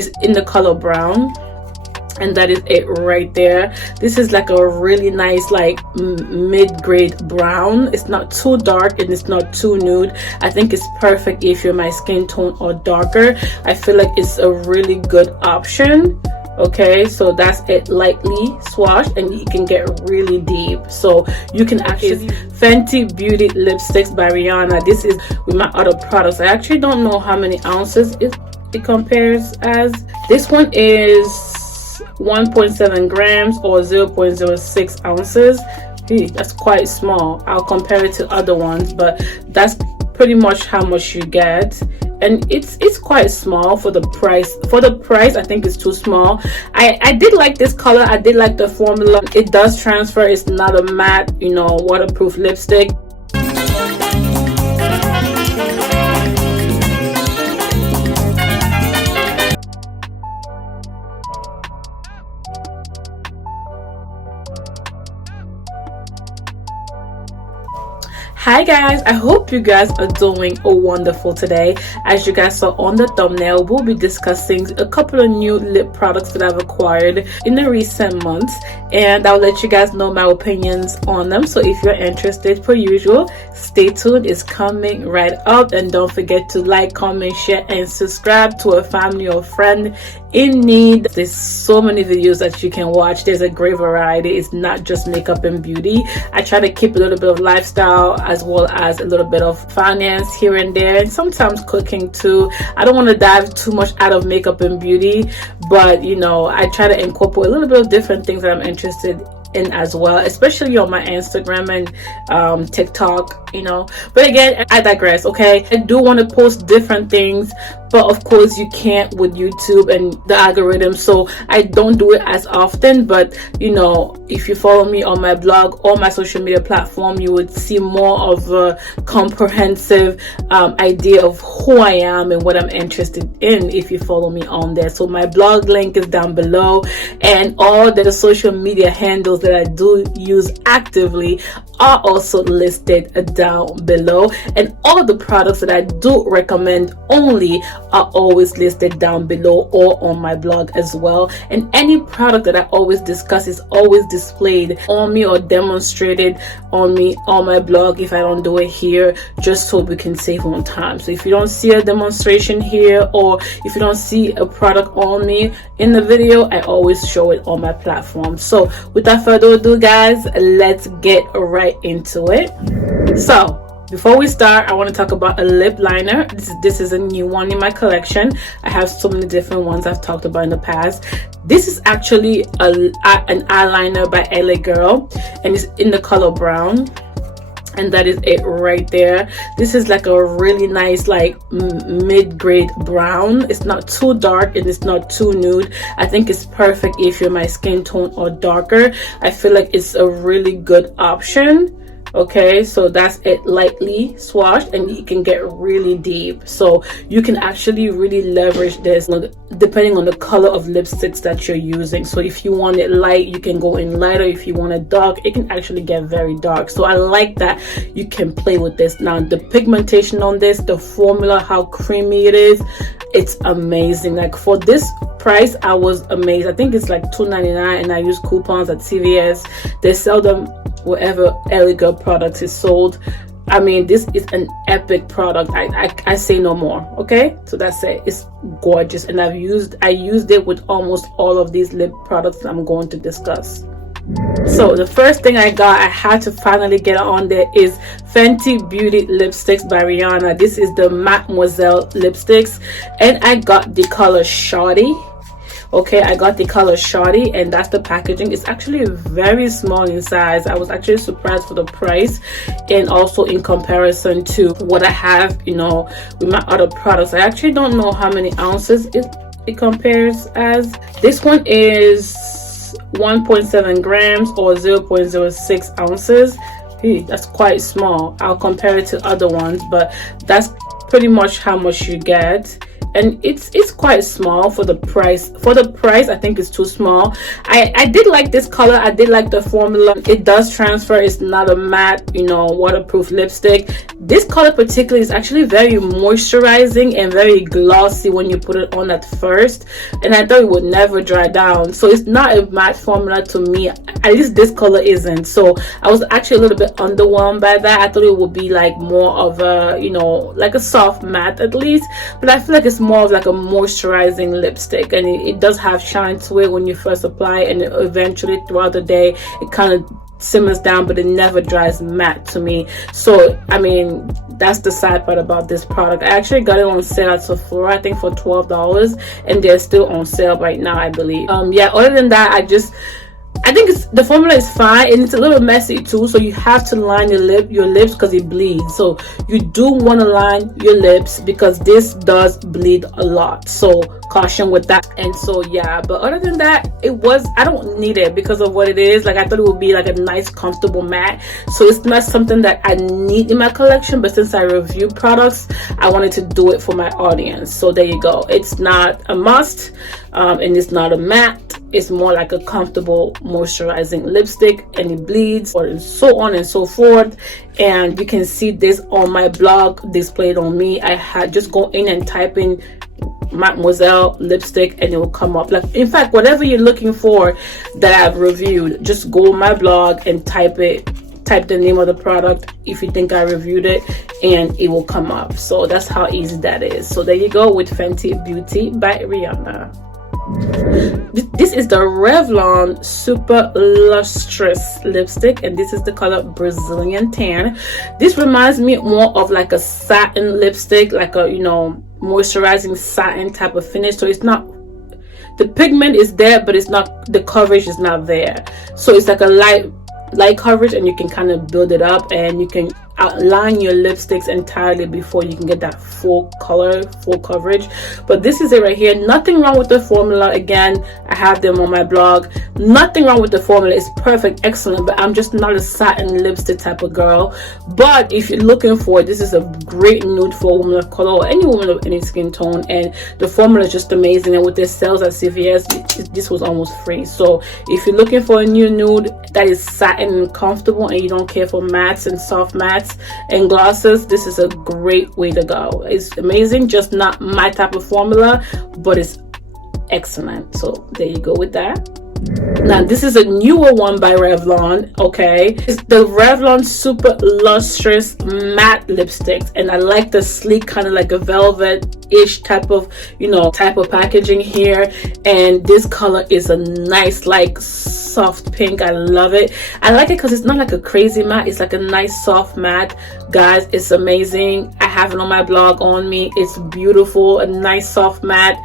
It's in the color brown, and that is it right there. This is like a really nice like mid-grade brown. It's not too dark and it's not too nude. I think it's perfect if you're my skin tone or darker. I feel like it's a really good option. Okay, so that's it, lightly swatched, and you can get really deep. So you can actually Fenty Beauty Lipsticks by Rihanna. This is with my other products. I actually don't know how many ounces it compares as. This one is 1.7 grams or 0.06 ounces. That's quite small. I'll compare it to other ones, but that's pretty much how much you get, and it's quite small for the price. I think it's too small. I did like this color. I did like the formula. It does transfer. It's not a matte, you know, waterproof lipstick. Hi guys, I hope you guys are doing wonderful today. As you guys saw on the thumbnail, we'll be discussing a couple of new lip products that I've acquired in the recent months, and I'll let you guys know my opinions on them. So if you're interested, per usual, stay tuned. It's coming right up, and don't forget to like, comment, share, and subscribe to a family or friend in need. There's so many videos that you can watch. There's a great variety. It's not just makeup and beauty. I try to keep a little bit of lifestyle as well as a little bit of finance here and there, and sometimes cooking too. I don't want to dive too much out of makeup and beauty, but you know, I try to incorporate a little bit of different things that I'm interested in as well, especially on my Instagram and TikTok, you know. But again, I digress. Okay, I do want to post different things, but of course you can't with YouTube and the algorithm, so I don't do it as often. But you know, if you follow me on my blog or my social media platform, you would see more of a comprehensive idea of who I am and what I'm interested in if you follow me on there. So my blog link is down below, and all the social media handles that I do use actively are also listed down below, and all the products that I do recommend only are always listed down below or on my blog as well. And any product that I always discuss is always displayed on me or demonstrated on me on my blog if I don't do it here, just so we can save on time. So if you don't see a demonstration here, or if you don't see a product on me in the video, I always show it on my platform. So without further ado guys, let's get right into it. So before we start, I want to talk about a lip liner. This is a new one in my collection. I have so many different ones I've talked about in the past. This is actually an eyeliner by LA Girl, and it's in the color brown, and that is it right there. This is like a really nice like mid-grade brown. It's not too dark and it's not too nude. I think it's perfect if you're my skin tone or darker. I feel like it's a really good option. Okay, so that's it, lightly swatched, and you can get really deep. So you can actually really leverage this depending on the color of lipsticks that you're using. So if you want it light, you can go in lighter. If you want it dark, it can actually get very dark. So I like that you can play with this. Now the pigmentation on this, the formula, how creamy it is, it's amazing. Like for this price, I was amazed. I think it's like $2.99, and I use coupons at CVS. They sell them wherever LA Girl products is sold. I mean, this is an epic product. I say no more. Okay, so that's it. It's gorgeous, and I used it with almost all of these lip products I'm going to discuss. So the first thing I had to finally get on there is Fenty Beauty Lipsticks by Rihanna. This is the Mattemoiselle Lipsticks, and I got the color Shawty. Okay, I got the color Shawty, and that's the packaging. It's actually very small in size. I was actually surprised for the price, and also in comparison to what I have, you know, with my other products. I actually don't know how many ounces it compares as. This one is 1.7 grams or 0.06 ounces. That's quite small. I'll compare it to other ones, but that's pretty much how much you get. and it's quite small for the price. I think it's too small. I did like this color. I did like the formula. It does transfer. It's not a matte, you know, waterproof lipstick. This color particularly is actually very moisturizing and very glossy when you put it on at first, and I thought it would never dry down. So it's not a matte formula to me. At least this color isn't. So I was actually a little bit underwhelmed by that. I thought it would be like more of a, you know, like a soft matte at least, but I feel like it's more of like a moisturizing lipstick, and it does have shine to it when you first apply, and eventually throughout the day it kind of simmers down, but it never dries matte to me. So I mean, that's the sad part about this product. I actually got it on sale at Sephora, I think for $12, and they're still on sale right now, I believe. Yeah, other than that, I think the formula is fine, and it's a little messy too, so you have to line your lips because it bleeds. So you do want to line your lips because this does bleed a lot, so caution with that. And so yeah, but other than that, I don't need it because of what it is. Like, I thought it would be like a nice comfortable matte, so it's not something that I need in my collection, but since I review products, I wanted to do it for my audience. So there you go. It's not a must, and it's not a matte. It's more like a comfortable moisturizing lipstick, and it bleeds, or so on and so forth. And you can see this on my blog displayed on me. I had just go in and type in Mattemoiselle Lipstick, and it will come up. Like, in fact, whatever you're looking for that I've reviewed, just go on my blog and type the name of the product if you think I reviewed it, and it will come up. So that's how easy that is. So there you go with Fenty Beauty by Rihanna. This is the Revlon Super Lustrous lipstick, and this is the color Brazilian Tan. This reminds me more of like a satin lipstick, like a, you know, moisturizing satin type of finish. So it's not, the pigment is there, but it's not, the coverage is not there. So it's like a light coverage, and you can kind of build it up, and you can outline your lipsticks entirely before you can get that full color, full coverage. But this is it right here. Nothing wrong with the formula. Again, I have them on my blog. Nothing wrong with the formula. It's perfect, excellent, but I'm just not a satin lipstick type of girl. But if you're looking for it, this is a great nude for a woman of color or any woman of any skin tone, and the formula is just amazing. And with their sales at CVS, this was almost free. So if you're looking for a new nude that is satin and comfortable, and you don't care for mattes and soft mattes and glosses, this is a great way to go. It's amazing, just not my type of formula, but it's excellent. So there you go with that. Now this is a newer one by Revlon. Okay, it's the Revlon Super Lustrous Matte Lipsticks, and I like the sleek, kind of like a velvet-ish type of, you know, type of packaging here. And this color is a nice, like, soft pink. I love it. I like it because it's not like a crazy matte. It's like a nice soft matte. Guys, it's amazing. I have it on my blog on me. It's beautiful. A nice soft matte,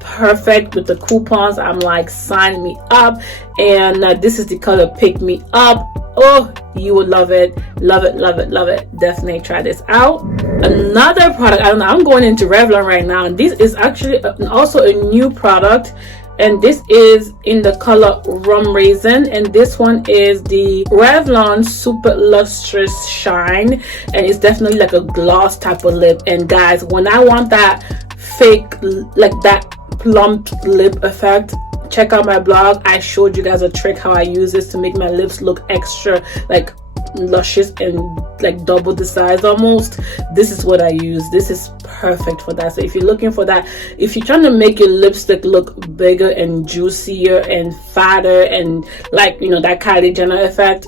perfect with the coupons. I'm like, sign me up. And this is the color Pick Me Up. Oh, you would love it, love it, love it, love it. Definitely try this out. Another product, I don't know, I'm going into Revlon right now, and this is actually also a new product, and this is in the color Rum Raisin, and this one is the Revlon Super Lustrous Shine, and it's definitely like a gloss type of lip. And guys, when I want that fake, like that plumped lip effect, check out my blog. I showed you guys a trick how I use this to make my lips look extra like luscious and like double the size almost. This is what I use. This is perfect for that. So if you're looking for that, if you're trying to make your lipstick look bigger and juicier and fatter and like, you know, that Kylie Jenner effect,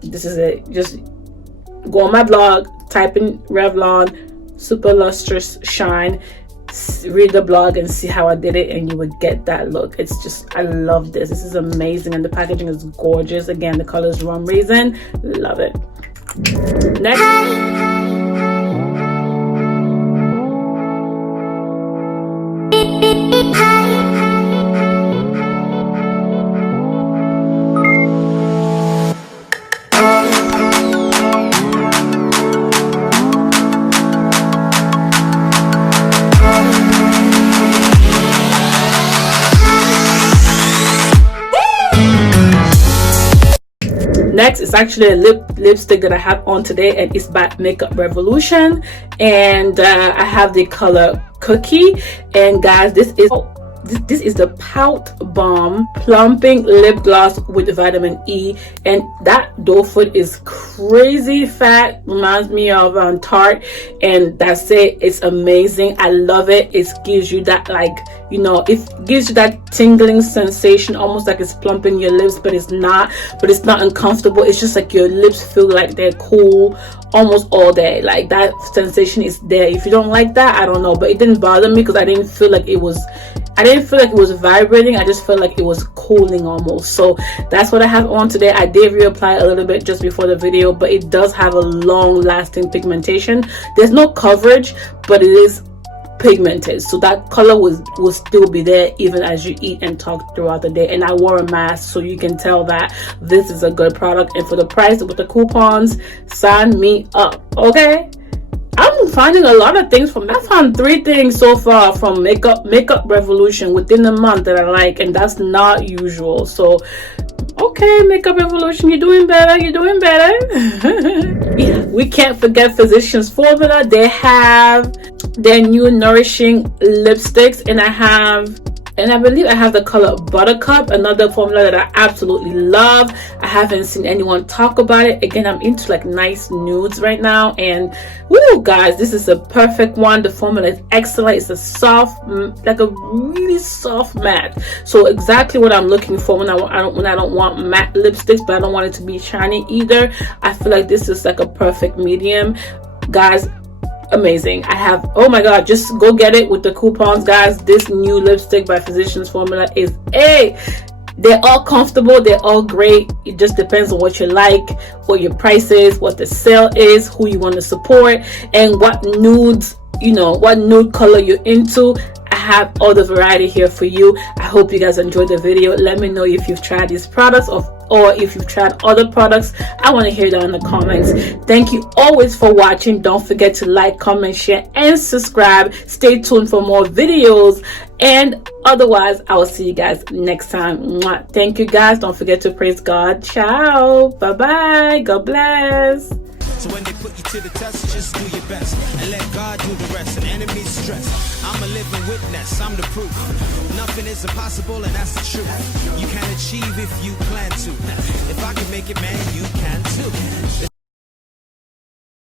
this is it. Just go on my blog, type in Revlon Super Lustrous Shine, read the blog and see how I did it, and you would get that look. It's just, I love this. This is amazing, and the packaging is gorgeous. Again, the color is Rum Raisin. Love it. Next. Next is actually a lipstick that I have on today, and it's by Makeup Revolution, and I have the color Cookie. And guys, this is the Pout Balm Plumping Lip Gloss with vitamin E, and that doe foot is crazy fat, reminds me of Tarte, and that's it. It's amazing. I love it. It gives you that, like, you know, it gives you that tingling sensation, almost like it's plumping your lips, but it's not uncomfortable. It's just like your lips feel like they're cool almost all day. Like, that sensation is there. If you don't like that, I don't know, but it didn't bother me because I didn't feel like it was vibrating. I just felt like it was cooling almost. So that's what I have on today. I did reapply a little bit just before the video, but it does have a long lasting pigmentation. There's no coverage, but it is pigmented, so that color will still be there even as you eat and talk throughout the day. And I wore a mask, so you can tell that this is a good product. And for the price with the coupons, sign me up. Okay, I'm finding a lot of things from, I found 3 things so far from Makeup Revolution within a month that I like, and that's not usual. So okay, Makeup Revolution, you're doing better. Yeah, we can't forget Physicians Formula. They have their new Nourishing Lipsticks, and I believe I have the color Buttercup, another formula that I absolutely love. I haven't seen anyone talk about it. Again, I'm into like nice nudes right now, and woo, guys, this is a perfect one. The formula is excellent. It's a soft, like a really soft matte. So exactly what I'm looking for when I don't want matte lipsticks, but I don't want it to be shiny either. I feel like this is like a perfect medium, guys. Amazing. I have, oh my god, just go get it with the coupons, guys. This new lipstick by Physicians Formula is they're all comfortable, they're all great. It just depends on what you like, what your price is, what the sale is, who you want to support, and what nudes, you know, what nude color you're into. I have all the variety here for you. I hope you guys enjoyed the video. Let me know if you've tried these products or if you've tried other products. I want to hear that in the comments. Thank you always for watching. Don't forget to like, comment, share, and subscribe. Stay tuned for more videos, and otherwise I will see you guys next time. Mwah. Thank you guys. Don't forget to praise God. Ciao. Bye bye. God bless. So when they put you to the test, just do your best and let God do the rest. And enemies stress, I'm a living witness, I'm the proof. Nothing is impossible, and that's the truth. You can achieve if you plan to. If I can make it, man, you can too.